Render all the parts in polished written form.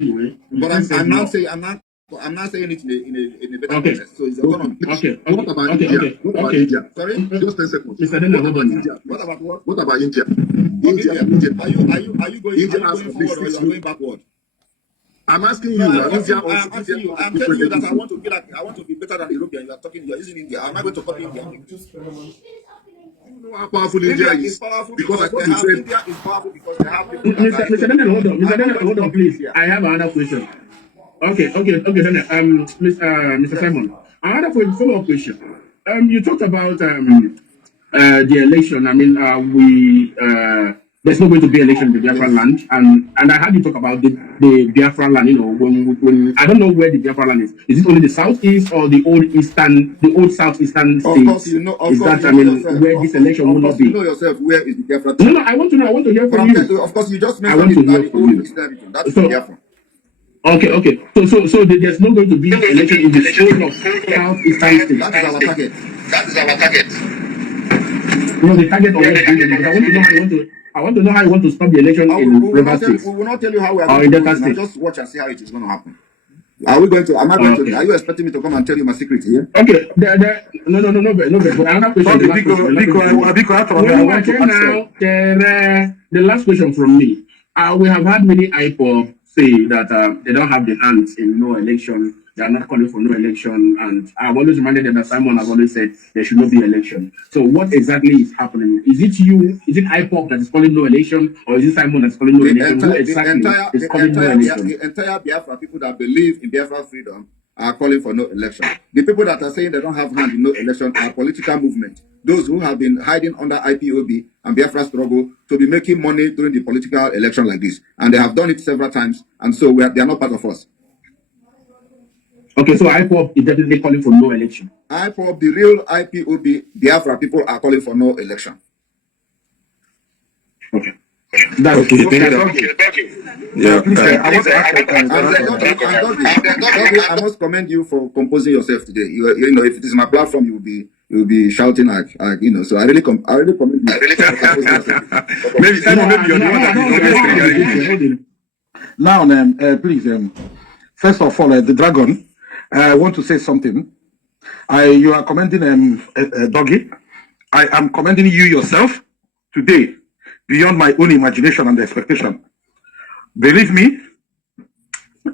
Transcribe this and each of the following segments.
anyway. But I'm not saying it in a better context. So it's autonomy. Okay. What about India? What about India? Sorry, just 10 seconds. Mr. Daniel, What about India? What about what? What about India? India. Are you going forward or you are going backward? I'm asking you now. I'm asking you. I'm telling you that I want to be better than European. You are talking. You are using India. I'm not going to copy India. You know how powerful India is powerful because I thought you said India is powerful because they have people Mr. Daniel, hold on. Mr. Daniel, hold on, please. I have another question. Okay, Daniel. Mr. Simon, another follow-up question. You talked about the election. I mean, there's not going to be election in the Biafra land, and I heard you talk about the Biafra land. You know, when I don't know where the Biafra land is. Is it only the southeast or the old southeastern states? Of course, you know. Of course, I mean, where this election will not be. You know yourself. Where is the Biafra? No, I want to know. I want to hear from you. Of course, you just mentioned it. That's Biafra. Okay. So there's not going to be election in the whole of southeastern states. That is our target. No, the target of I want to know how you want to stop the election in River State. We will not tell you how we are going to do it. Just watch and see how it is going to happen. Are we going to? Am I going to? Are you expecting me to come and tell you my secret here? Okay. No. But another question. The last question from me. We have had many IPOB say that they don't have the hands in no election. They are not calling for no election, and I've always reminded them that Simon has always said there should not be election. So what exactly is happening? Is it you? Is it IPOB that is calling no election, or is it Simon that's calling no election? Who exactly is calling no election? The entire Biafra people that believe in Biafra freedom are calling for no election. The people that are saying they don't have hand in no election are political movement. Those who have been hiding under IPOB and Biafra struggle to be making money during the political election like this, and they have done it several times, and so they are not part of us. Okay, so IPOB is definitely calling for no election. IPOB, the real IPOB, Biafra people are calling for no election. Okay. That's okay. Thank you. Yeah. I must commend you for composing yourself today. You know, if it is my platform, you will be shouting like you know. So I really commend you. Maybe you're the one. Now, please, first of all, the dragon. I want to say something. You are commending Doggy. I am commending you yourself today beyond my own imagination and expectation. Believe me,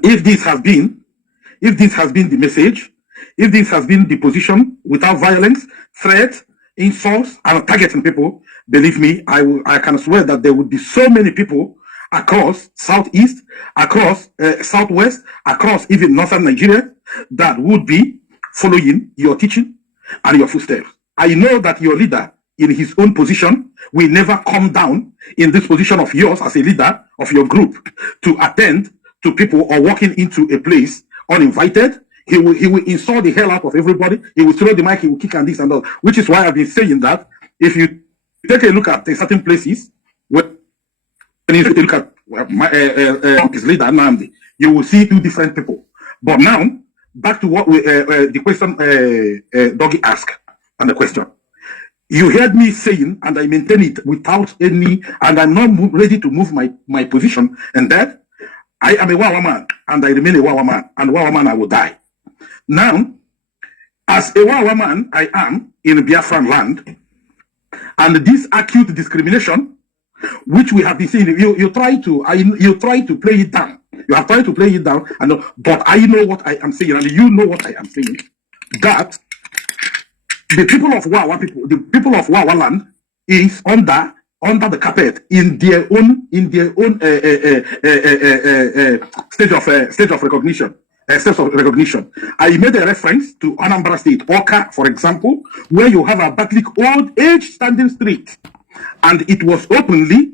if this has been the message, if this has been the position without violence, threats, insults, and targeting people, believe me, I can swear that there would be so many people across Southeast, across Southwest, across even Northern Nigeria that would be following your teaching and your footsteps. I know that your leader in his own position will never come down in this position of yours as a leader of your group to attend to people or walking into a place uninvited. He will insult the hell out of everybody. He will throw the mic, he will kick and this and that, which is why I've been saying that if you take a look at certain places where you look at his leader, Nnamdi, you will see two different people. But now, back to what the question Doggy asked and the question. You heard me saying, and I maintain it without any, and I'm not ready to move my position, and that I am a Wawa man, and I remain a Wawa man, and Wawa man I will die. Now, as a Wawa man, I am in Biafran land, and this acute discrimination, which we have been seeing, you try to play it down. You have tried to play it down, but I know what I am saying, and you know what I am saying. That the people of Wawa land is under the carpet in their own stage of recognition. I made a reference to Anambra State, Oka, for example, where you have a Batlik old age standing street, and it was openly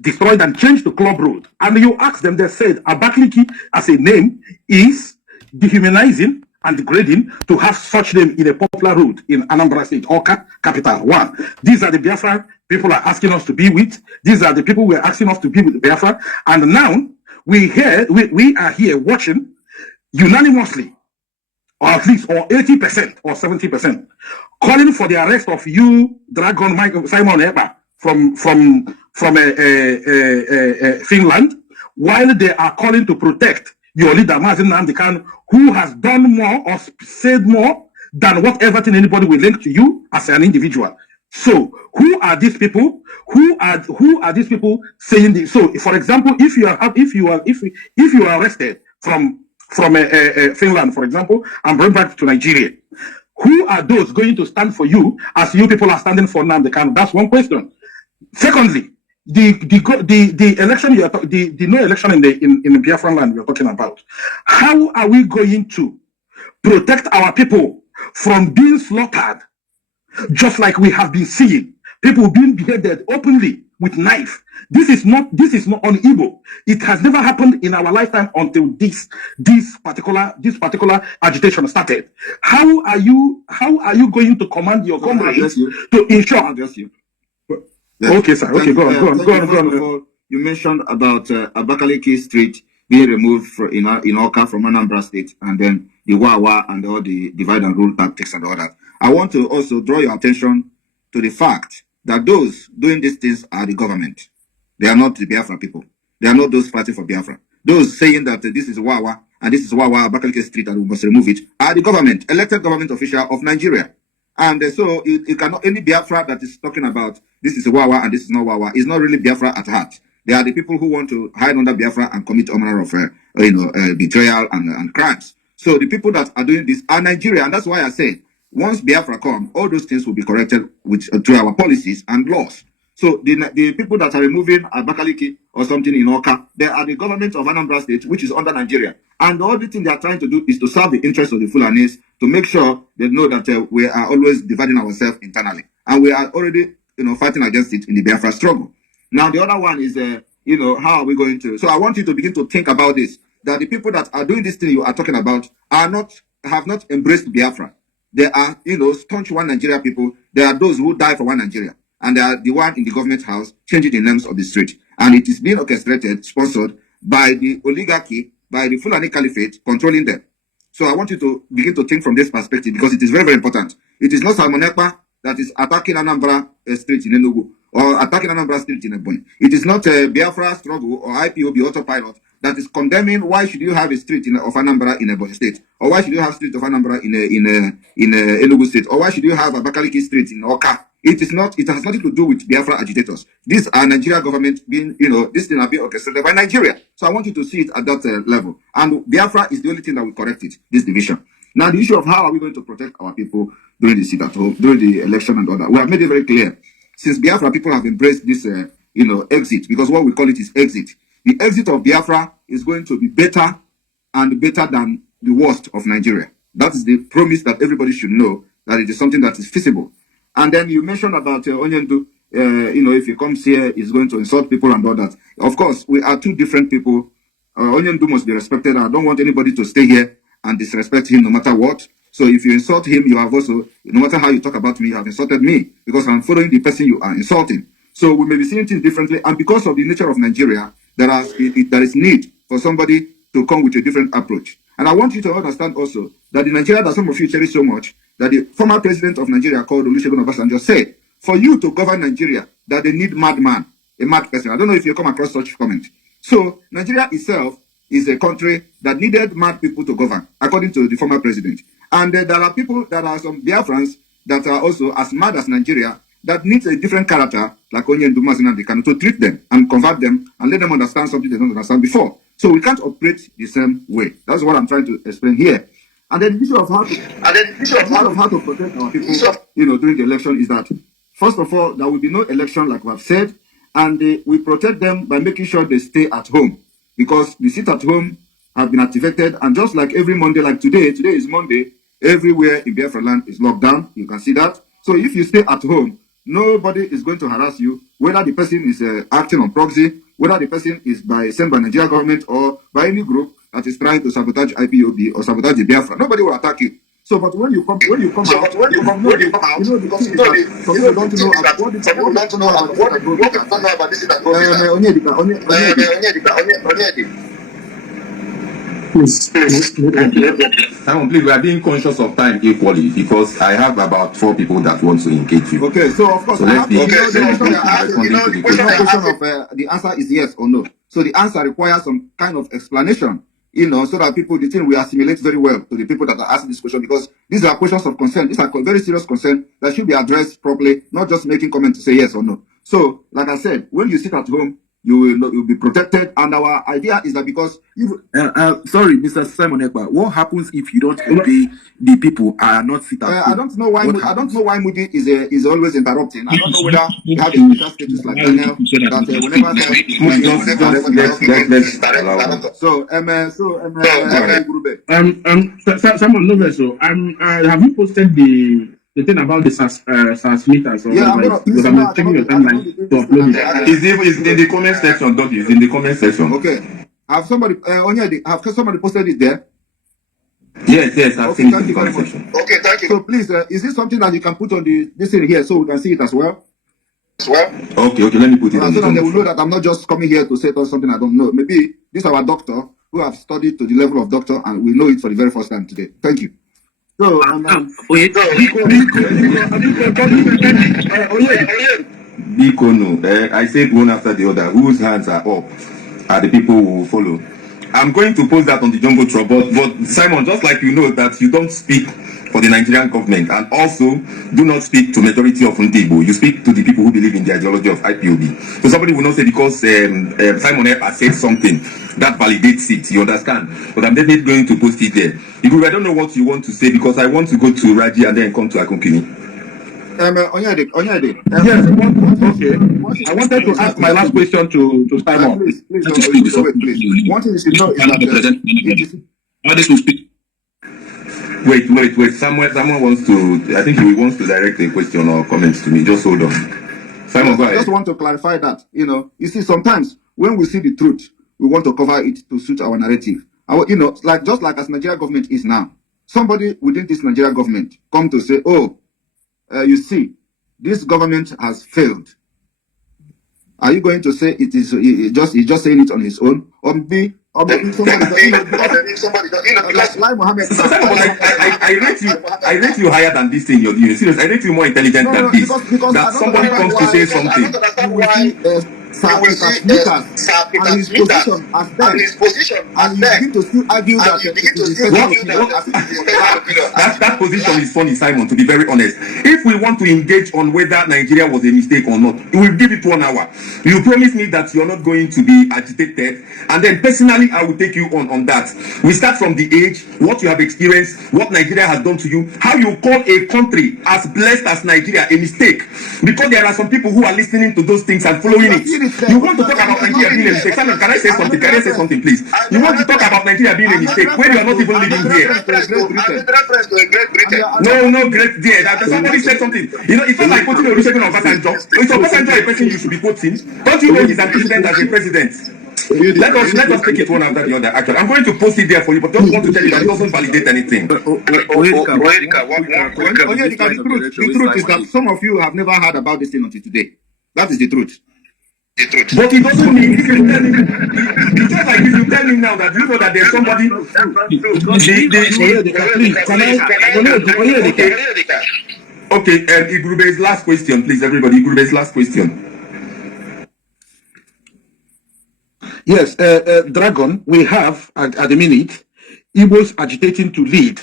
destroyed and changed to Club Road. And you ask them, they said Abakaliki as a name is dehumanizing and degrading to have such name in a popular road in Anambra State, Oka, capital one. These are the Biafra people are asking us to be with. These are the people who are asking us to be with Biafra. And now we are here watching unanimously, or at least, or 80% or 70%, calling for the arrest of you, Dragon Simon Ekpa from Finland, while they are calling to protect your leader, Mazi Nnamdi Kanu, who has done more or said more than whatever thing anybody will link to you as an individual. So who are these people? Who are these people saying this? So, for example, if you are arrested from Finland, for example, and brought back to Nigeria, who are those going to stand for you as you people are standing for Nnamdi Kanu? That's one question. Secondly, the election the no election in the Biafra land we're talking about. How are we going to protect our people from being slaughtered, just like we have been seeing people being beheaded openly with knife? This is not on Igbo. It has never happened in our lifetime until this particular agitation started. How are you going to command your comrades to ensure? Okay, sir. Okay, go on. You mentioned about Abakaliki Street being removed in Oka from Anambra State, and then the Wawa and all the divide and rule tactics and all that. I want to also draw your attention to the fact that those doing these things are the government. They are not the Biafra people. They are not those fighting for Biafra. Those saying that this is Wawa and this is Wawa, Abakaliki Street, and we must remove it, are the government, elected government official of Nigeria. And so you cannot, any Biafra that is talking about this is Wawa and this is not Wawa is not really Biafra at heart. They are the people who want to hide under Biafra and commit all manner of betrayal and crimes. So the people that are doing this are Nigeria, and that's why I say once Biafra come, all those things will be corrected through our policies and laws. So the people that are removing Abakaliki or something in Oka, they are the government of Anambra State, which is under Nigeria. And the only thing they are trying to do is to serve the interests of the Fulanis, to make sure they know that we are always dividing ourselves internally. And we are already fighting against it in the Biafra struggle. Now, the other one is, how are we going to? So I want you to begin to think about this, that the people that are doing this thing you are talking about have not embraced Biafra. They are, staunch one Nigeria people. They are those who die for one Nigeria. And they are the one in the government house changing the names of the street. And it is being orchestrated, sponsored by the oligarchy, by the Fulani Caliphate controlling them. So I want you to begin to think from this perspective, because it is very, very important. It is not Simon Ekpa that is attacking Anambra Street in Enugu or attacking Anambra Street in Ebonyi. It is not a Biafra struggle or IPOB autopilot that is condemning why should you have a street of Anambra in Ebonyi State, or why should you have street of Anambra in Enugu State, or why should you have Abakaliki Street in Oka. It is not. It has nothing to do with Biafra agitators. These are Nigeria government being, this thing are being orchestrated by Nigeria. So I want you to see it at that level. And Biafra is the only thing that will correct it, this division. Now, the issue of how are we going to protect our people during the sit at home, during the election and all that, we have made it very clear. Since Biafra people have embraced this, exit, because what we call it is exit. The exit of Biafra is going to be better and better than the worst of Nigeria. That is the promise that everybody should know, that it is something that is feasible. And then you mentioned about Onyendu, if he comes here, he's going to insult people and all that. Of course, we are two different people. Onyendu must be respected. I don't want anybody to stay here and disrespect him no matter what. So if you insult him, you have also, no matter how you talk about me, you have insulted me, because I'm following the person you are insulting. So we may be seeing things differently. And because of the nature of Nigeria, there is need for somebody to come with a different approach. And I want you to understand also that in Nigeria that some of you cherish so much, that the former president of Nigeria called Olusegun Obasanjo said, for you to govern Nigeria, that they need madman, a mad person. I don't know if you come across such comment. So Nigeria itself is a country that needed mad people to govern, according to the former president. And there are people, there are some Biafrans that are also as mad as Nigeria, that needs a different character, like Onyendu Nnamdi Kanu, to treat them and convert them and let them understand something they don't understand before. So we can't operate the same way. That's what I'm trying to explain here. And then the issue of how to protect our people, during the election is that, first of all, there will be no election, like we have said, and we protect them by making sure they stay at home, because the sit at home have been activated, and just like every Monday, like today is Monday, everywhere in Biafra land is locked down. You can see that. So if you stay at home, nobody is going to harass you, whether the person is acting on proxy, whether the person is sent by Nigeria government or by any group that is trying to sabotage IPOB or sabotage the Biafra. Nobody will attack you. So, but when you come out, because people don't know about this. Simon, please, we are being conscious of time equally, because I have about 4 people that want to engage you. Okay, so of course, so let's be the question of the answer is yes or no. So the answer requires some kind of explanation, you know, so that people, the thing will assimilate very well to the people that are asking this question, because these are questions of concern. These are very serious concern that should be addressed properly, not just making comments to say yes or no. So, like I said, when you sit at home, you'll be protected. And our idea is that because sorry, Mr. Simon Ekpa, what happens if you don't obey the people are not sit at home? I don't know why Moody is always interrupting. I don't know whether he has a special status like Daniel that Someone knows so. Have you posted the thing about the SAS meters? Yeah, I'm checking your timeline to upload it. It's in the comment section, Doggy. It's in the comment section. Okay. Have somebody posted it there? Yes, I've seen it in the comment section. Okay, thank you. So please, is this something that you can put on this thing here so we can see it as well? Okay, let me put it on so the that they will know that I'm not just coming here to say something I don't know. Maybe this is our doctor who have studied to the level of doctor and we know it for the very first time today. Thank you. So, I said one after the other. Whose hands are up are the people who will follow. I'm going to post that on the Jumbotron, but Simon, just like you know that you don't speak for the Nigerian government and also do not speak to majority of Igbo. You speak to the people who believe in the ideology of IPOB. So somebody will not say because Simon has said something that validates it. You understand? But I'm definitely going to post it there. Igbo, I don't know what you want to say because I want to go to Raji and then come to Akunkini. Onyede. Yes, okay. I wanted to ask my last question to Simon. Please, wait. One thing you should know is that Wait. Someone wants to. I think he wants to direct a question or comments to me. Just hold on. Simon, go ahead. I just want to clarify that. You see, sometimes when we see the truth, we want to cover it to suit our narrative. Just like as Nigeria government is now, somebody within this Nigeria government come to say, "Oh, you see, this government has failed." Are you going to say it is he's just saying it on his own, or be somebody like Mohammed? I rate you higher than this thing you're doing. Serious, I rate you more intelligent than this. Because that somebody comes to say something. And his position as then, and you begin to still argue that that position is funny, Simon, to be very honest. If we want to engage on whether Nigeria was a mistake or not, we will give it 1 hour. You promise me that you're not going to be agitated, and then personally I will take you on that. We start from the age, what you have experienced, what Nigeria has done to you, how you call a country as blessed as Nigeria a mistake, because there are some people who are listening to those things and following it. You want to talk about Nigeria being a mistake? Simon, can I say something? Can I say something, please? You want to talk about Nigeria being a mistake when you are not even living here? No, great dear. Somebody said something. It's not like putting a Olusegun on Obasanjo. It's Obasanjo a person you should be quoting. Don't you know he's antecedent as a president? Let us take it one after the other. Actually, I'm going to post it there for you, but just want to tell you that it doesn't validate anything. The truth is that some of you have never heard about this thing until today. That is the truth. But it doesn't mean if you tell me, it's just like if you tell me now that you know that there's somebody. Okay, Igrube's last question, please, everybody. Igrube's last question. Yes, Dragon, we have at the minute Igbos agitating to lead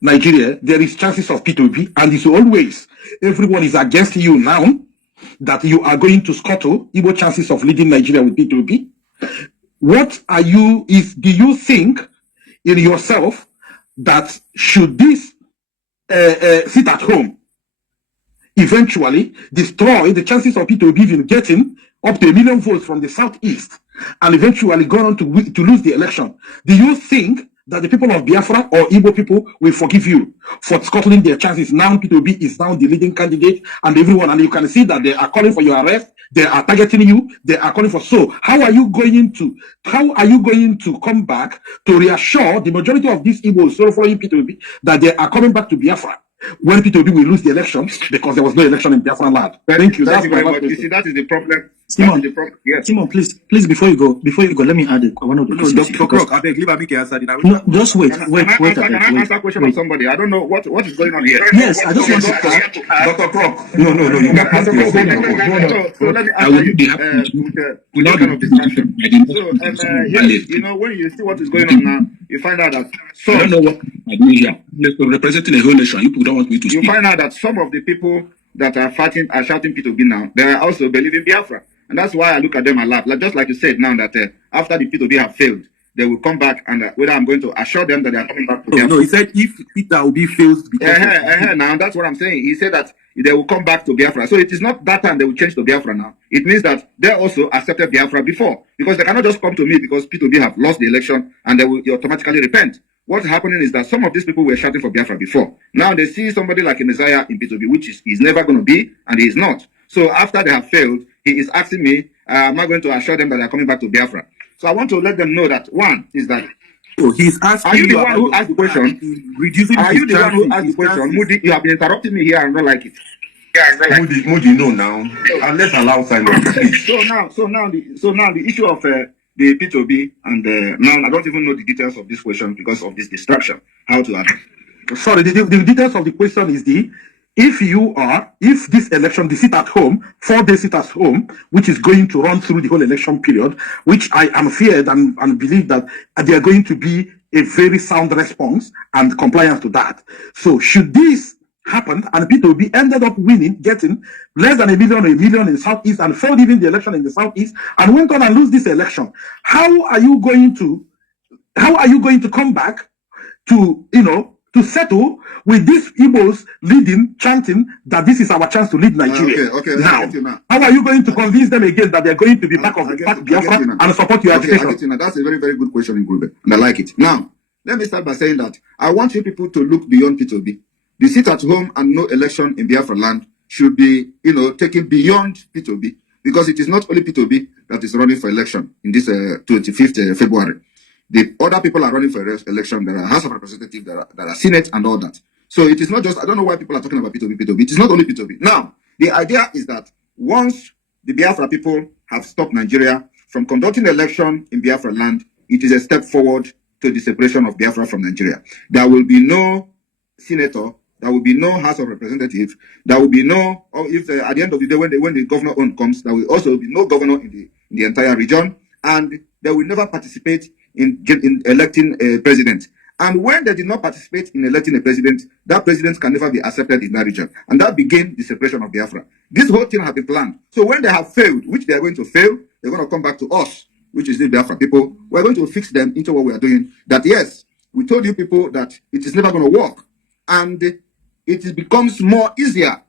Nigeria. There is chances of P2P, and it's always everyone is against you now that you are going to scuttle Igbo chances of leading Nigeria with P2P. Do you think in yourself that should this sit at home eventually destroy the chances of P2P even getting up to 1 million votes from the southeast and eventually go on to lose the election? Do you think that the people of Biafra or Igbo people will forgive you for scuttling their chances? Now P2B is now the leading candidate and everyone, and you can see that they are calling for your arrest, they are targeting you, they are calling for. So how are you going to come back to reassure the majority of these Igbos following P2B that they are coming back to Biafra? when P2B will lose the election because there was no election in Biafra land. Thank you. Thank That's you my very last much. You question. see, that is the problem. Simon, That is the problem. Yes. Simon, please, before you go, let me add one of the No, questions. Dr. Croc, I beg, leave Amike answer. Then I will No, start. just wait, Can wait, I answer, can I wait, answer a question of wait. somebody? I don't know what is going on here. Yes, I just Okay, want go to ahead. ask. Dr. Croc, no, you can ask your question. So let me I will answer you be happy with this kind of distraction. So yes, I when you see what is going on now, you find out that don't know what I'm doing here. Representing a whole nation, you people don't want me to you speak. find out that some of the people that are fighting are shouting P2B now. They are also believing Biafra, and that's why I look at them and laugh. Like just like you said now that after the P2B have failed, they will come back and whether I'm going to assure them that they are coming back to Biafra. No, he said if Peter Obi fails because Now that's what I'm saying. He said that they will come back to Biafra. So it is not that time they will change to Biafra now. It means that they also accepted Biafra before, because they cannot just come to me because P2B have lost the election and they will automatically repent. What's happening is that some of these people were shouting for Biafra before. Now they see somebody like a Messiah in P2B, which he's never going to be, and he is not. So after they have failed, he is asking me, am I going to assure them that they are coming back to Biafra? So I want to let them know that one is that he's asking are you the one about who asked the question? reducing Are his you the one who chances, asked the his question? chances. Moody, you have been interrupting me here and not like it. Moody, no now. And let's allow Simon to speak. So now the issue of the P2B and now I don't even know the details of this question because of this distraction. How to answer? Sorry, the details of the question is if this election, the sit at home, 4 days sit at home, which is going to run through the whole election period, which I am feared and believe that they are going to be a very sound response and compliance to that. So should this happen and P2B ended up winning, getting less than a million in the Southeast and failed even the election in the Southeast and went on and lose this election, how are you going to come back to settle with these Igbos leading, chanting that this is our chance to lead Nigeria? Okay. Now, how are you going to convince them again that they're going to be back Biafra and support your agitation? That's a very, very good question, Ngulbe, and I like it. Now, let me start by saying that I want you people to look beyond P2B. The sit at home and no election in Biafra land should be, taken beyond P2B, because it is not only P2B that is running for election in this 25th February. The other people are running for election. There are House of Representatives, there are Senate and all that. So it is not just, I don't know why people are talking about P2B. It is not only P2B. Now, the idea is that once the Biafra people have stopped Nigeria from conducting election in Biafra land, it is a step forward to the separation of Biafra from Nigeria. There will be no senator, there will be no House of Representatives, there will be no, or if at the end of the day when the governor own comes, there will also be no governor in the entire region, and they will never participate in electing a president. And when they did not participate in electing a president, that president can never be accepted in that region. And that began the separation of Biafra. This whole thing has been planned. So when they have failed, which they are going to fail, they're going to come back to us, which is the Biafra people. We're going to fix them into what we are doing. That yes, we told you people that it is never going to work. And it becomes more easier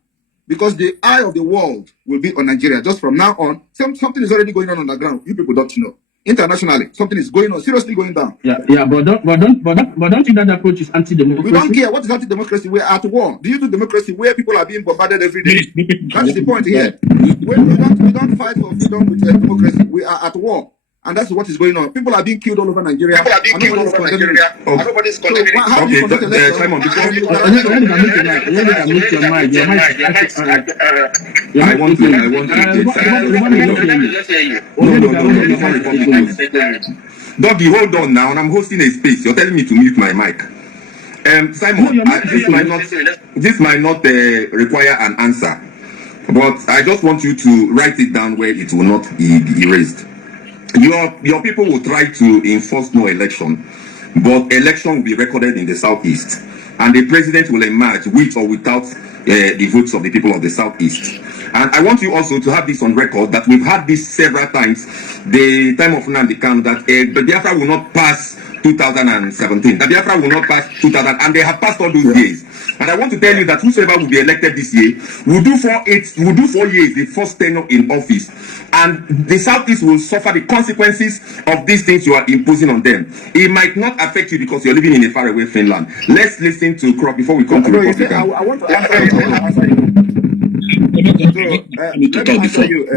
because the eye of the world will be on Nigeria. Just from now on, something is already going on the ground. You people don't know. Internationally, something is going on, seriously going down. But don't you that approach is anti-democracy? We don't care what is anti-democracy. We're at war. Do you do democracy where people are being bombarded every day? That's the point here. We don't fight for freedom with democracy. We are at war. And that's what is going on. People are being killed all over Nigeria. Nobody's condemning it. How do you conduct election? Simon, Let me mute your mic. Your mic I want to Doggy, hold on now, and I'm hosting a space. You're telling me to mute my mic. Simon, this might not require an answer, but I just want you to write it down where it will not be erased. Your people will try to enforce no election, but election will be recorded in the Southeast, and the president will emerge with or without the votes of the people of the Southeast. And I want you also to have this on record that we've had this several times, the time of Nnamdi Kanu, that the Biafra will not pass 2017. The Biafra will not pass 2000, and they have passed all those years. And I want to tell you that whosoever will be elected this year will do 4 years, the first tenure in office. And the Southeast will suffer the consequences of these things you are imposing on them. It might not affect you because you're living in a faraway Finland. Let's listen to Krok before we come to Republican. I want to answer you. Let me answer you.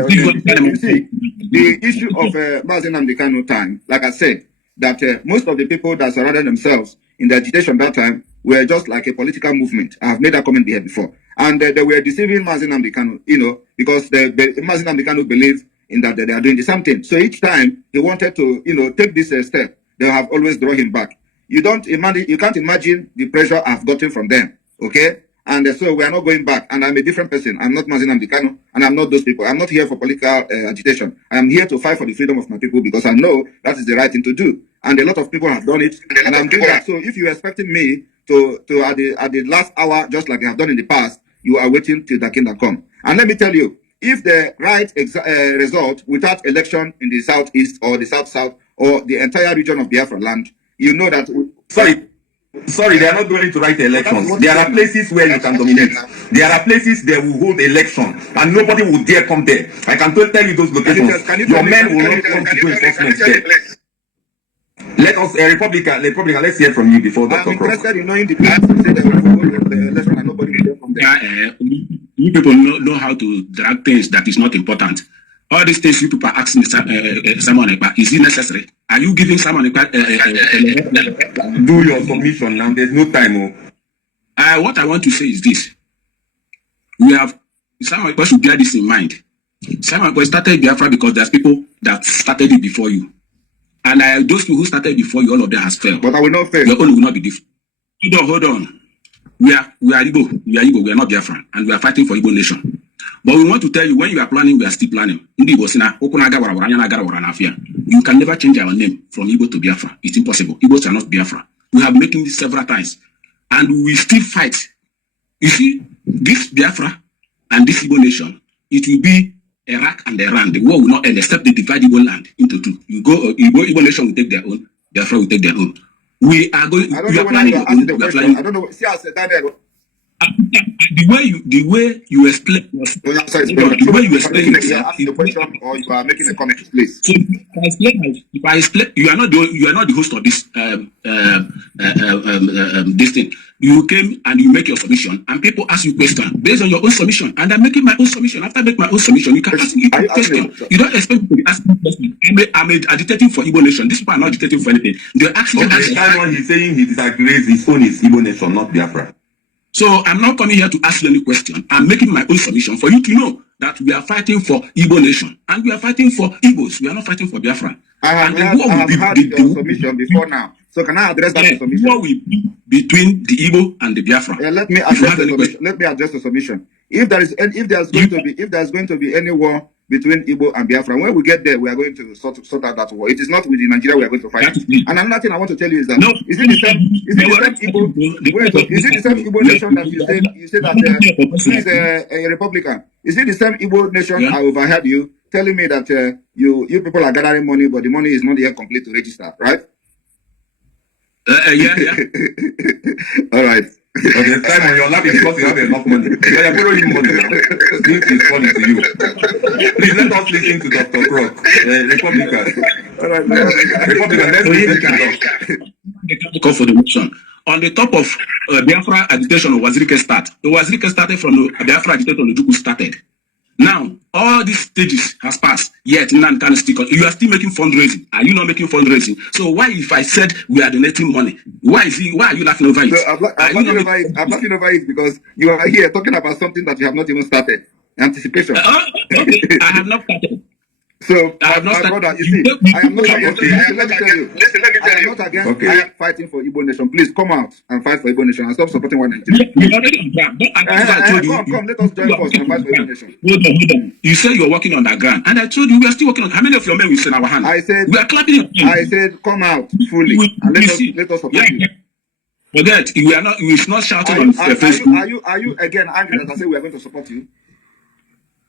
You see, the issue of Mazi Nnamdi Kanu time, like I said, that most of the people that surrounded themselves in the agitation that time were just like a political movement. I have made that comment here before. And they were deceiving Mazi Nnamdi Kanu, because Mazi Nnamdi Kanu believed in that they are doing the same thing. So each time he wanted to, take this step, they have always drawn him back. You can't imagine the pressure I've gotten from them, okay? And so we are not going back. And I'm a different person. I'm not Mazi Nnamdi Kanu, and I'm not those people. I'm not here for political agitation. I am here to fight for the freedom of my people because I know that is the right thing to do. And a lot of people have done it, and I'm doing that. So if you're expecting me to at the last hour, just like I have done in the past, you are waiting till the kingdom come. And let me tell you, if the right result without election in the southeast or the south-south or the entire region of Biafra land, you know that... Sorry, they are not going to write elections. There are places where you can dominate. There are places they will hold election, and nobody will dare come there. I can tell you those locations. Your men will not come to do enforcement there. Let us, Republican, let's hear from you before Dr. I'm interested in knowing the place to say they will hold the election and nobody will dare come there. You people know how to drag things that is not important. All these things you people are asking Simon Ekpa, is it necessary? Are you giving Simon Ekpa do your submission now? There's no time. What I want to say is this. We have Simon Ekpa should bear this in mind. Simon Ekpa started Biafra because there's people that started it before you. And those people who started before you, all of them has failed. But I will not fail. Your own will not be different. Hold on. We are Igbo. We are not Biafra. And we are fighting for Igbo nation. But we want to tell you, when you are planning, we are still planning. You can never change our name from Igbo to Biafra. It's impossible. Igbos are not Biafra. We have making this several times. And we still fight. You see, this Biafra and this Igbo nation, it will be Iraq and Iran. The war will not end except they divide Igbo land into two. Igbo nation will take their own. Biafra will take their own. We are going. We are planning. I don't know. See, I said that. The way you explain yourself, the way you explain yourself, asking the question or you are making a comment, please. So if I explain, you are not the host of this this thing. You came and you make your submission, and people ask you question based on your own submission, and I'm making my own submission. After I make my own submission, you can ask me a question. You don't expect me to ask me question. I'm agitating for Igbo nation. These people are not agitating for anything. They're asking. Okay, Simon, he's saying he disagrees. His own is Igbo nation, not Biafra. So I'm not coming here to ask you any question. I'm making my own submission for you to know that we are fighting for Igbo nation and we are fighting for Igbos. We are not fighting for Biafra. I have heard your submission before now. So can I address that submission? War will be between the Igbo and the Biafra. Yeah, let me address the submission. If there's going to be any war between Igbo and Biafra, when we get there, we are going to sort out that war. It is not within Nigeria we are going to fight. And another thing I want to tell you is that is it the same Igbo nation that you said that please a Republican? Is it the same Igbo nation? I overheard you telling me that you people are gathering money, but the money is not yet complete to register, right? Yeah. All right. Okay, Simon, you're laughing because you have enough money. You are borrowing money now. This is funny to you. Please let us listen to Dr. Croc, Republican. All right, Republican, let's listen to Call for the motion. On the top of Biafra agitation, Wazirike start. The Wazirike started from the Biafra agitation, Ojuku started. Now, all these stages has passed, yet none can stick on. You are still making fundraising. Are you not making fundraising? So why, if I said we are donating money, why are you laughing over it? No, I'm laughing over it because you are here talking about something that you have not even started. Anticipation. Okay. I have not started. So, I have not started. brother, you see, I am not against you. Let me tell you. I am not against fighting for Igbo nation. Please come out and fight for Igbo nation and stop supporting one Nigeria. You're already on ground. Come, let us join force and fight for Igbo nation. Hold on. You say you're working on that ground, and I told you we are still working on. How many of your men will send our hand? I said we are clapping. I said come out fully and let us support you. Forget we are not. We should not shouting on Facebook. Are you again angry that I say we are going to support you?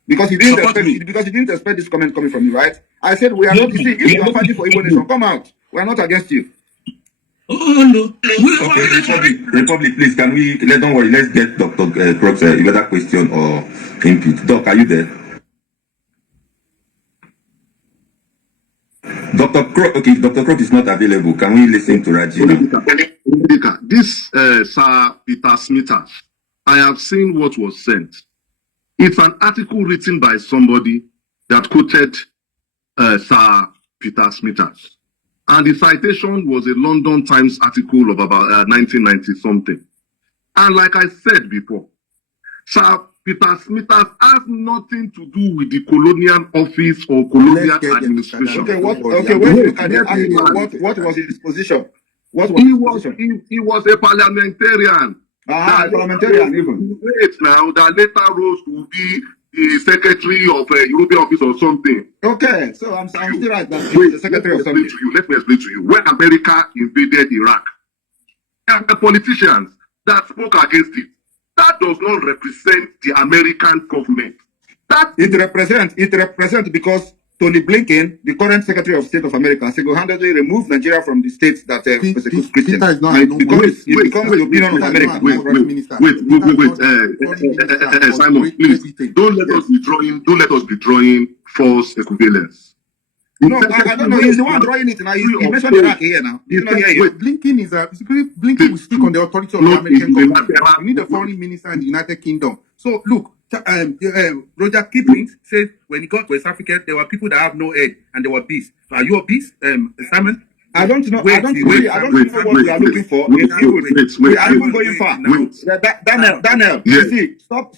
Because you didn't expect this comment coming from me, right? I said we are not. You see, if you are fighting for Igbo nation, come out. We are not against you. Oh no. Okay, Republic, please, can we? Don't worry. Let's get Dr. Croc's either question or input. Doc, are you there? Dr. Croc, okay, if Dr. Croc is not available, can we listen to Raji now? This Sir Peter Smithers, I have seen what was sent. It's an article written by somebody that quoted Sir Peter Smithers. And the citation was a London Times article of about 1990 something. And like I said before, Sir Peter Smithers has nothing to do with the colonial office or colonial administration. Okay, when you look at the article, what was his position? What was his position? He was a parliamentarian. Parliamentarian even. Wait now, that later rose to be the secretary of European office or something. Okay, so I'm still right that he was the secretary of something. Let me explain to you. When America invaded Iraq, there were politicians that spoke against it. That does not represent the American government. That it represents because Tony Blinken, the current Secretary of State of America, single-handedly removed Nigeria from the states that persecute Christians. It becomes the opinion of America. Wait, Simon, please don't let us be drawing false equivalence. No, I don't know. He's the one drawing it now. He mentioned Iraq here now. Did you not hear you? Blinken is Blinken will speak on the authority of the American government. We need a foreign minister in the United Kingdom. So look, Roger Kipling said when he got to West Africa, there were people that have no head and there were beasts. Are you a beast, Simon? I don't know. I don't know what we are looking for. We are even going far. Daniel, you see, stop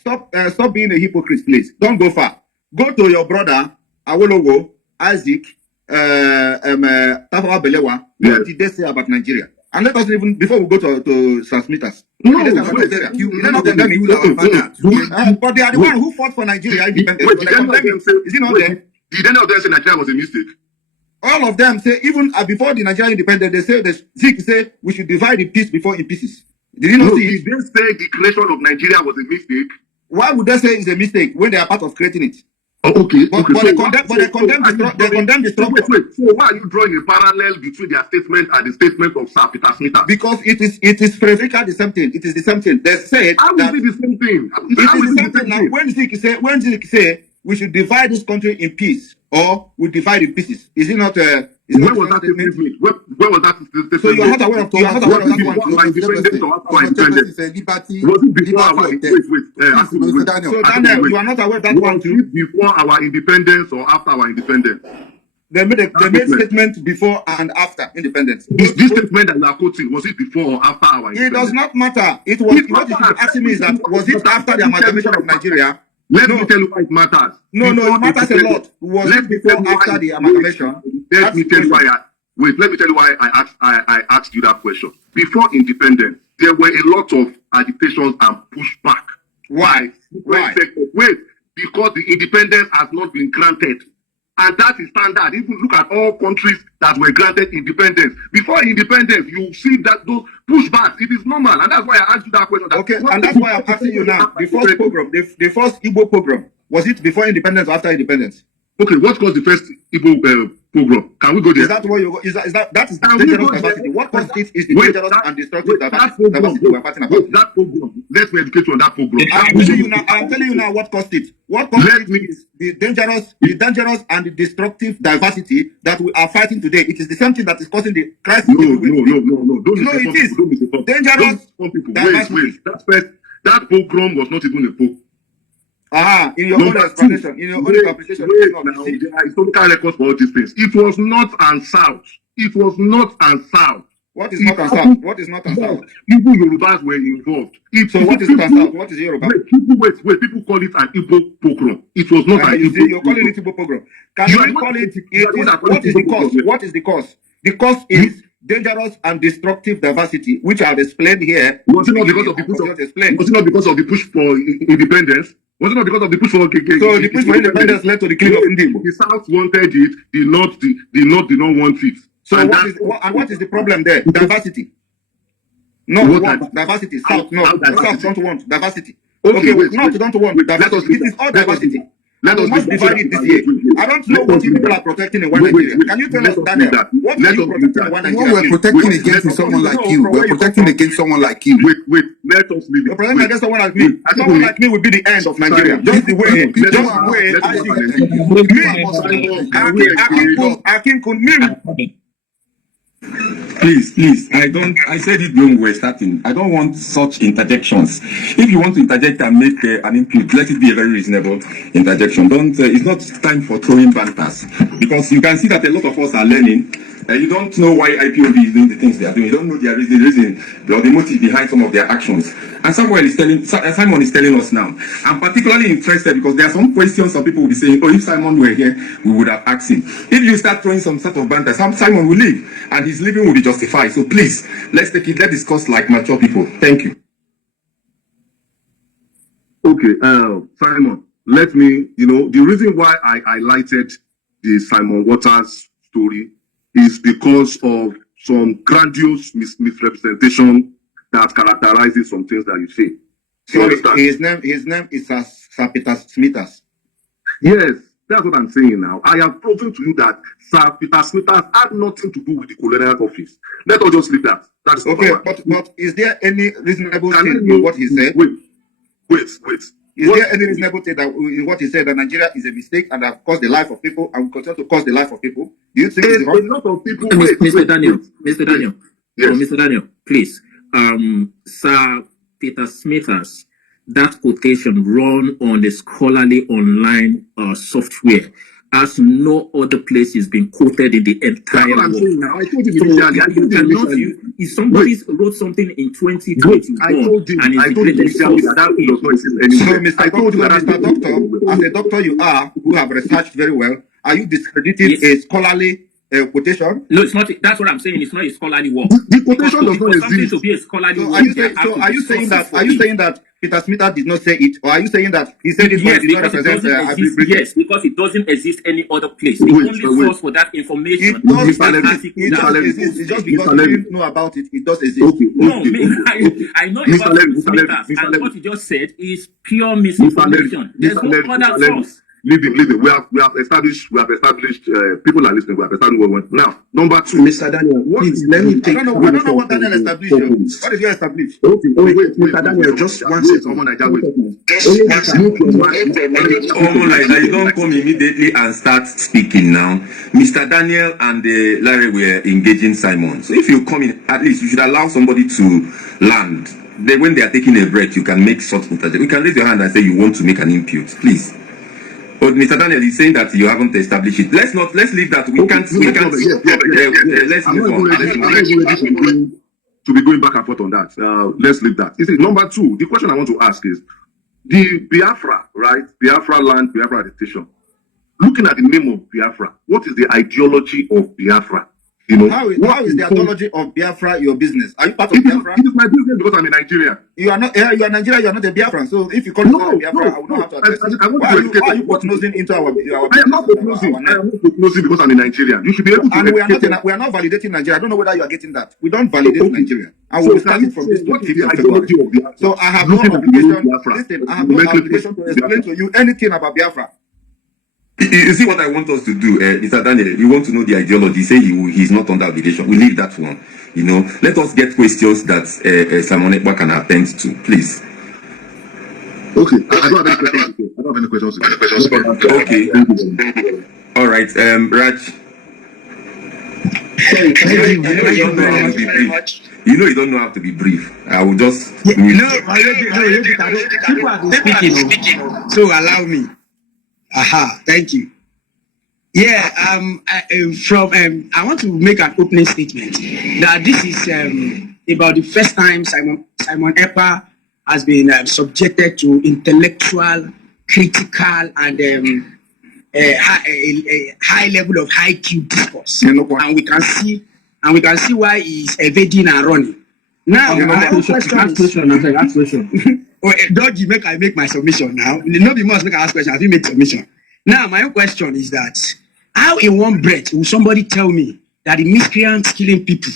being a hypocrite, please. Don't go far. Go to your brother Awolowo, Isaac, Tafawa Balewa. What did they say about Nigeria? And let us even before we go to Sir Smithers. But they are the one who fought for Nigeria independence. Is it not them? Did any of them say Nigeria was a mistake? All of them say, even before the Nigerian independence, they say Zeke say we should divide the peace before in pieces. Did you not see it? Did they say the creation of Nigeria was a mistake? Why would they say it's a mistake when they are part of creating it? Oh, okay. But they condemn the struggle. Wait. So why are you drawing a parallel between their statement and the statement of Sir Peter Smithers? Because it is specifically the same thing. It is the same thing. They said how is it the same thing? It is the same thing. Now, when Zeke say we should divide this country in peace or we divide in pieces, is it not? When was that statement made? Where was that statement? So you are not aware of that one. Was it before our independence? So Daniel, you are not aware of that one too? Was it before our independence or after our independence? They made statement before and after independence. This statement that you are quoting, was it before or after our independence? It does not matter. It was what you should ask me is that was it after the amalgamation of Nigeria? Let me tell you why it matters. No, it matters a lot. Was it before or after the amalgamation? Let me tell you why I asked you that question. Before independence, there were a lot of agitations and pushback. Why? Wait, because the independence has not been granted. And that is standard. If you look at all countries that were granted independence, before independence, you see that those pushbacks, it is normal. And that's why I asked you that question. Okay, and that's why I'm asking you now. The first program, the first Igbo program, was it before independence or after independence? Okay, what caused the first Igbo program? Can we go there? Is that where you go? That is dangerous diversity. What caused it is the dangerous and destructive diversity we're fighting about. That program. Let me educate you on that program. I'm telling you now what caused it. What caused it is the dangerous and the destructive diversity that we are fighting today. It is the same thing that is causing the crisis. No. It is dangerous diversity. Wait, that program was not even a program. In your own explanation, there are historical records for all these things. It was not and south. What is not and south? What is not and south? Even Yorubas were involved. So what is not and south? What is Yoruba? Wait. People call it an Igbo program. It was not an Igbo. You're calling it Igbo program. Can you call it? What is the cause? What is the cause? The cause is dangerous and destructive diversity, which I've explained here. Was it not because of the push for independence? Was it not because of the push for So the push for independence led to the killing of Igbo? The South wanted it, the North did not want it. So what is the problem there? Diversity. No, diversity. South don't want diversity. Okay, North don't want diversity. It is all diversity. We must divide it this year. I don't know what you people are protecting in one Nigeria. Can you tell us, Daniel, what are you protecting in one Nigeria? What we're protecting against someone like you. We're protecting against someone like you. Wait, let us leave it. You're protecting against someone like me. Someone like me will be the end of Nigeria. Just the way I see. Please, I said it when we were starting. I don't want such interjections. If you want to interject and make an input, let it be a very reasonable interjection. It's not time for throwing banters, because you can see that a lot of us are learning, You don't know why IPOB is doing the things they are doing. You don't know the reason or the motive behind some of their actions. And Simon is telling us now. I'm particularly interested because there are some questions some people will be saying, oh, if Simon were here, we would have asked him. If you start throwing some sort of banter, Simon will leave, and his leaving will be justified. So please, let's discuss like mature people. Thank you. Okay, Simon, let me, the reason why I highlighted the Simon Waters story is because of some grandiose misrepresentation that characterizes some things that you say. Sorry, his name is Sir Peter Smithers. Yes, that's what I'm saying now. I have proven to you that Sir Peter Smithers had nothing to do with the colonial office. Let us just leave that. That's okay, but is there any reasonable thing in what he said? Wait. Is there any reasonable thing that in what he said that Nigeria is a mistake and have caused the life of people and will continue to cause the life of people? Do you think it's wrong? A lot of people. Mr. Daniel, Yes. Mr. Daniel, please. Sir Peter Smithers, that quotation run on the scholarly online software as no other place is being quoted in the entire world. I told you if somebody wrote something in 2021 and is the greatest source, Mr. Doctor, as a doctor you are, who have researched very well, are you discrediting a scholarly quotation? No, it's not. That's what I'm saying. It's not a scholarly work. The quotation does not Something exist. to be a scholarly So work. are you saying that Peter Smithers did not say it, or are you saying that he said it but Yes, did not because represent yes, because it doesn't exist any other place. The only source for that information it does exist. It's just because you didn't know about it, it does exist. I know about Smithers, and what you just said is pure misinformation. There's no other source. Leave it. We have established. People are listening. We have established what we want. Now, number two, Mr. Daniel, please let me take. I don't know what Daniel established. What did you establish? Okay, wait, Mr. Daniel, just one second. You don't come immediately and start speaking now. Mr. Daniel and Larry were engaging Simon. So if you come in, at least you should allow somebody to land. When they are taking a break, you can make short interjection. You can raise your hand and say you want to make an input, please. But Mr. Daniel is saying that you haven't established it. Let's leave that. Let's move on. I'm not ready to be going back and forth on that. Let's leave that. You see, number two, the question I want to ask is the Biafra, right? Biafra land, Biafra agitation. Looking at the name of Biafra, what is the ideology of Biafra? How is the ideology of Biafra your business? Are you part of Biafra? It is my business because I'm in Nigeria. You are not. You are Nigeria. You are not a Biafran. So if you call yourself Biafra, I will not have to address it. Why are you nosing into our? I am not nosing. I am not nosing because I'm in Nigeria. You should be able to. And we are not validating Nigeria. I don't know whether you are getting that. We don't validate Nigeria. And we will start it from this 25th of February. So I have no obligation. Listen, I have no obligation to explain to you anything about Biafra. You see what I want us to do, Mr. Daniel. You want to know the ideology. Say he's not under obligation. We leave that one. Let us get questions that Simon Ekpa can attend to, please. Okay, I don't have any questions. Okay. All right, Raj. You don't know how to be brief. I will just. People have been speaking, so allow me. Thank you. Yeah, I want to make an opening statement that this is about the first time Simon Ekpa has been subjected to intellectual, critical, and a high level of IQ discourse, and we can see why he's evading and running. Now, my question. Doggy, I make my submission now. Nobody must make ask question. I will make submission. Now, my own question is that how in one breath will somebody tell me that the miscreants killing people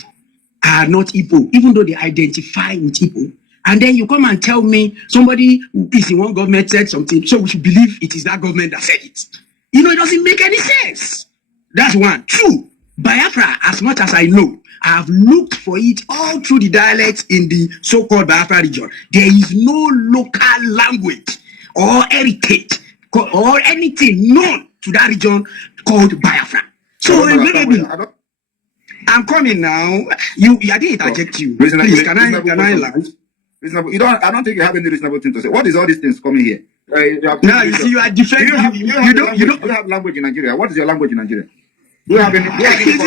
are not Igbo, even though they identify with Igbo, and then you come and tell me somebody who is in one government said something, so we should believe it is that government that said it? It doesn't make any sense. That's one. Two, Biafra, as much as I know, I have looked for it all through the dialects in the so-called Biafra region. There is no local language or heritage or anything known to that region called Biafra. So I'm coming now. I didn't interject you. Please, can I land? Reasonable. I don't think you have any reasonable thing to say. What is all these things coming here? Now you see, you are defending. You don't have language in Nigeria. What is your language in Nigeria? Do you have any?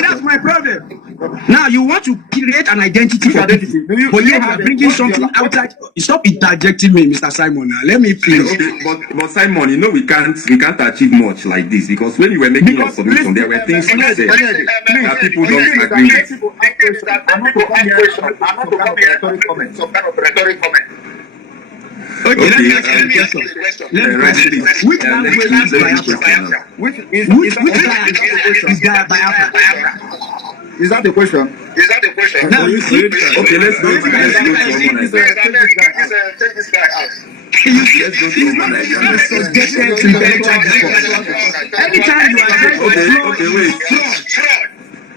That's my problem. Now you want to create an identity for identity? people, but you are bringing something outside. Stop interjecting me, Mr. Simon. Now let me finish. Okay, but Simon, you know we can't achieve much like this because when you were making your submission, there were things you said that people don't agree with. I'm not to come here some kind of rhetoric comment. Okay, let me ask you a question. Which language is Biafra? Which is Biafra? Is that the question? Now you see. Okay, let's go to Take this guy out. Let's go to Anytime you are okay,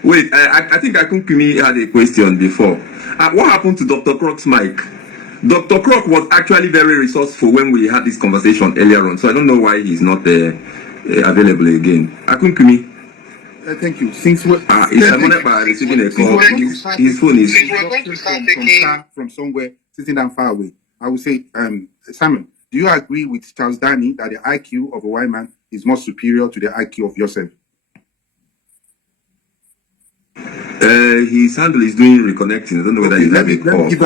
wait. I think Akunkumi had a question before. What happened to Dr. Krok's mic? Dr. Krok was actually very resourceful when we had this conversation earlier on, so I don't know why he's not available again. Akunkumi. Thank you. Since we're receiving a call, his phone is from somewhere sitting down far away. I would say, Simon, do you agree with Charles Danny that the IQ of a white man is more superior to the IQ of yourself? His handle is doing reconnecting. I don't know whether you have a call. Let me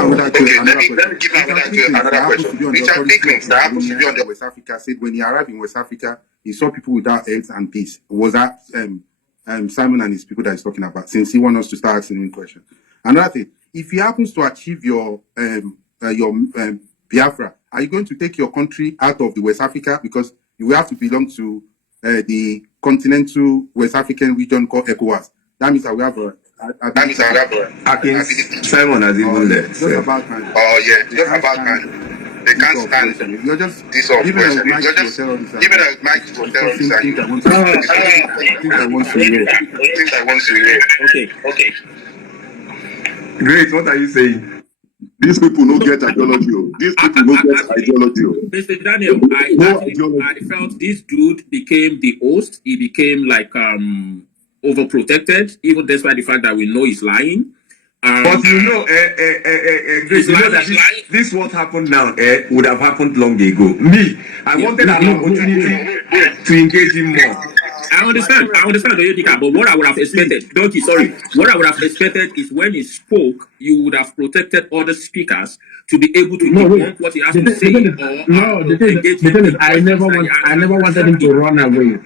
give another question. Richard Dickens, that happens to be on the West Africa, said when he arrived in West Africa, he saw people without heads and peace. Was that Simon and his people that he's talking about? Since he wants us to start asking him questions. Another thing, if he happens to achieve your Biafra, are you going to take your country out of the West Africa because you will have to belong to the continental West African region called ECOWAS? That means that we have Simon has even left. Just about time. Oh yeah, just about time. They can't stand. You're just this off question. You're just giving a mic to terrorists. Things I want to hear. Okay. Great. What are you saying? These people don't get ideology. These people don't get ideology. Mr. Daniel, I felt this dude became the host. He became like overprotected, even despite the fact that we know he's lying. But you know, Grace, you know that this what happened now would have happened long ago. I wanted an opportunity to engage him more. I understand, Oyedika, but what I would have expected, what I would have expected is when he spoke, you would have protected other speakers to be able to debunk what he has to say. I never wanted him to run away.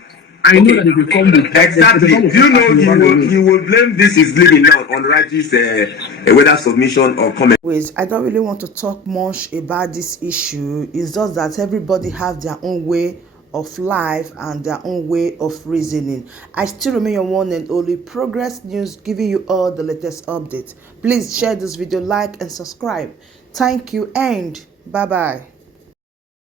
I know that it will come with exactly. You know, he will blame this is living now on Raji's whether submission or comment. Wait, I don't really want to talk much about this issue. It's just that everybody has their own way of life and their own way of reasoning. I still remain your one and only Progress News, giving you all the latest updates. Please share this video, like and subscribe. Thank you and bye-bye.